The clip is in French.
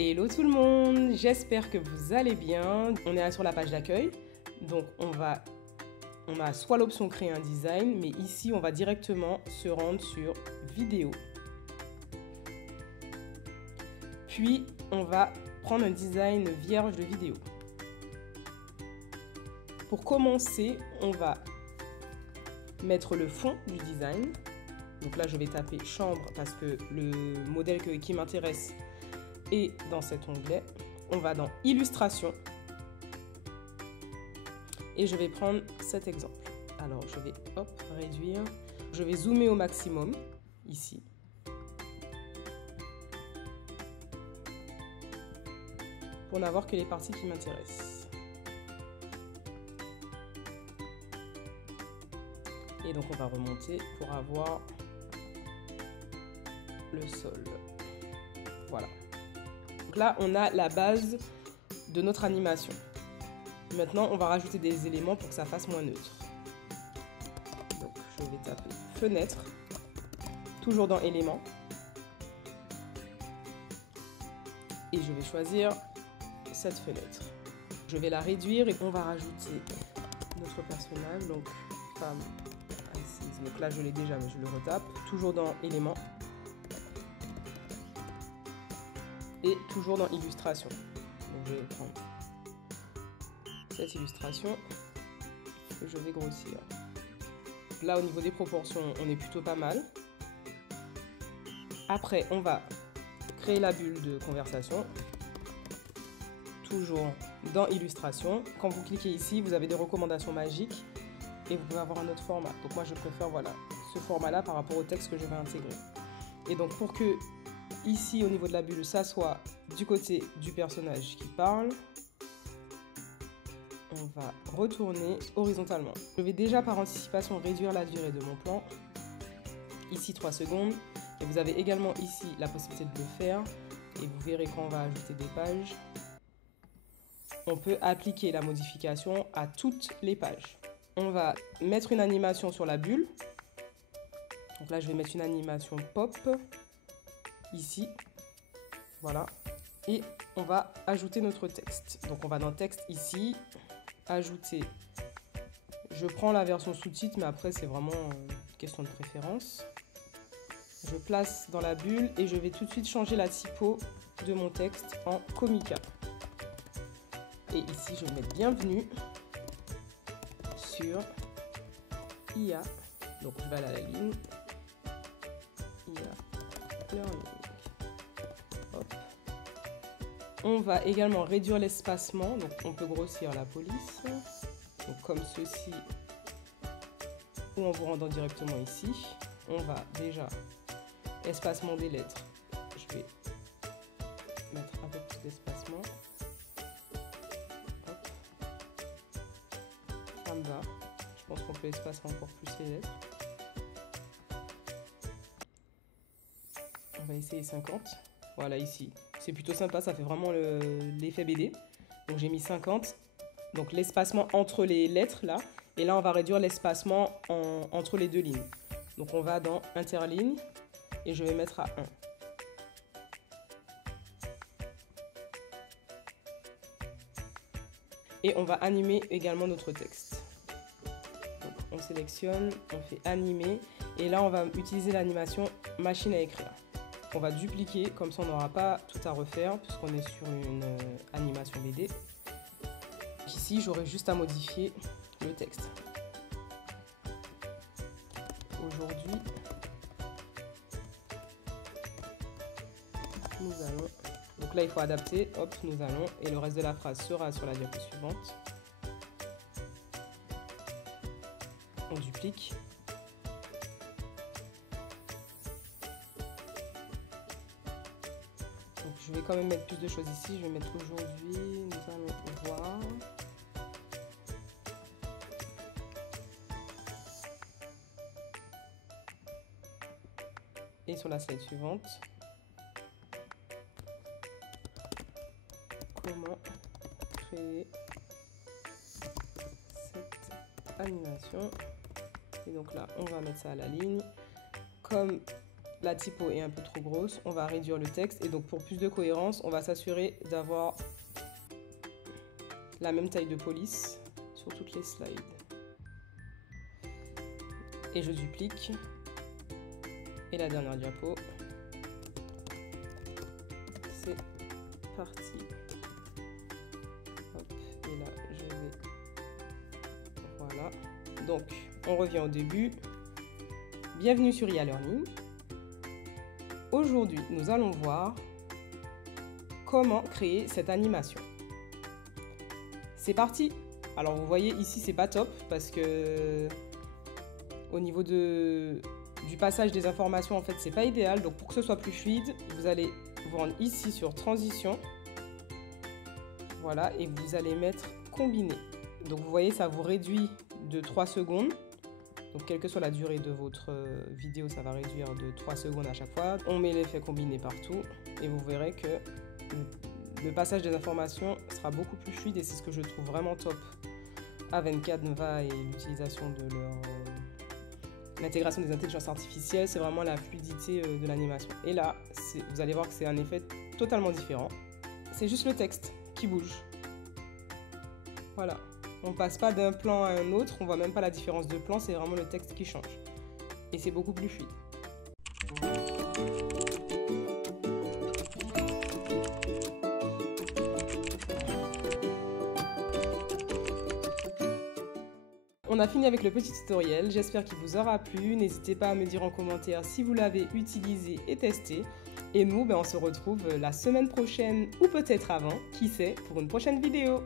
Hello tout le monde, j'espère que vous allez bien. On est sur la page d'accueil, donc on a soit l'option créer un design, mais ici on va directement se rendre sur vidéo. Puis on va prendre un design vierge de vidéo. Pour commencer, on va mettre le fond du design. Donc là je vais taper chambre parce que le modèle qui m'intéresse est dans cet onglet. On va dans illustration et je vais prendre cet exemple. Alors je vais réduire, je vais zoomer au maximum ici. Pour n'avoir que les parties qui m'intéressent. Et donc on va remonter pour avoir le sol. Voilà. Donc là, on a la base de notre animation. Maintenant, on va rajouter des éléments pour que ça fasse moins neutre. Donc, je vais taper fenêtre, toujours dans éléments. Et je vais choisir cette fenêtre. Je vais la réduire et on va rajouter notre personnage, donc femme assise. Donc là, je l'ai déjà, mais je le retape. Toujours dans éléments. Et toujours dans illustration. Donc je vais prendre cette illustration que je vais grossir. Là au niveau des proportions, on est plutôt pas mal. Après, on va créer la bulle de conversation. Toujours dans illustration. Quand vous cliquez ici, vous avez des recommandations magiques et vous pouvez avoir un autre format. Donc moi je préfère voilà, ce format-là par rapport au texte que je vais intégrer. Et donc pour que ici, au niveau de la bulle, ça soit du côté du personnage qui parle. On va retourner horizontalement. Je vais déjà par anticipation réduire la durée de mon plan. Ici 3 secondes. Et vous avez également ici la possibilité de le faire. Et vous verrez quand on va ajouter des pages. On peut appliquer la modification à toutes les pages. On va mettre une animation sur la bulle. Donc là, je vais mettre une animation pop. Ici, voilà, et on va ajouter notre texte. Donc on va dans texte ici, ajouter, je prends la version sous-titre, mais après c'est vraiment une question de préférence. Je place dans la bulle et je vais tout de suite changer la typo de mon texte en Comica. Et ici je vais mettre bienvenue sur IA, donc je vais aller à la ligne, IA Learning. Hop. On va également réduire l'espacement, donc on peut grossir la police, donc comme ceci, ou en vous rendant directement ici. On va déjà, espacement des lettres, je vais mettre un peu plus d'espacement. Ça me va, je pense qu'on peut espacer encore plus les lettres. On va essayer 50. Voilà, ici. C'est plutôt sympa, ça fait vraiment l'effet BD. Donc j'ai mis 50. Donc l'espacement entre les lettres, là. Et là, on va réduire l'espacement entre les deux lignes. Donc on va dans interligne. Et je vais mettre à 1. Et on va animer également notre texte. Donc on sélectionne, on fait animer. Et là, on va utiliser l'animation machine à écrire. On va dupliquer, comme ça on n'aura pas tout à refaire puisqu'on est sur une animation BD. Ici, j'aurai juste à modifier le texte. Aujourd'hui, nous allons... Donc là, il faut adapter. Hop, nous allons. Et le reste de la phrase sera sur la diapo suivante. On duplique. Donc, je vais quand même mettre plus de choses ici. Je vais mettre aujourd'hui, nous allons voir. Et sur la slide suivante, comment créer cette animation. Et donc là, on va mettre ça à la ligne. Comme la typo est un peu trop grosse, on va réduire le texte. Et donc pour plus de cohérence, on va s'assurer d'avoir la même taille de police sur toutes les slides. Et je duplique. Et la dernière diapo. C'est parti. Hop, et là, je vais... Voilà. Donc, on revient au début. Bienvenue sur IA Learning. Aujourd'hui, nous allons voir comment créer cette animation. C'est parti! Alors, vous voyez, ici, c'est pas top parce que au niveau du passage des informations, en fait, c'est pas idéal. Donc, pour que ce soit plus fluide, vous allez vous rendre ici sur Transition. Voilà, et vous allez mettre Combiner. Donc, vous voyez, ça vous réduit de 3 secondes. Donc, quelle que soit la durée de votre vidéo, ça va réduire de 3 secondes à chaque fois. On met l'effet combiné partout et vous verrez que le passage des informations sera beaucoup plus fluide et c'est ce que je trouve vraiment top avec Canva et l'utilisation de l'intégration des intelligences artificielles. C'est vraiment la fluidité de l'animation. Et là, vous allez voir que c'est un effet totalement différent. C'est juste le texte qui bouge. Voilà. On passe pas d'un plan à un autre, on voit même pas la différence de plan, c'est vraiment le texte qui change. Et c'est beaucoup plus fluide. On a fini avec le petit tutoriel, j'espère qu'il vous aura plu. N'hésitez pas à me dire en commentaire si vous l'avez utilisé et testé. Et nous, on se retrouve la semaine prochaine ou peut-être avant, qui sait, pour une prochaine vidéo.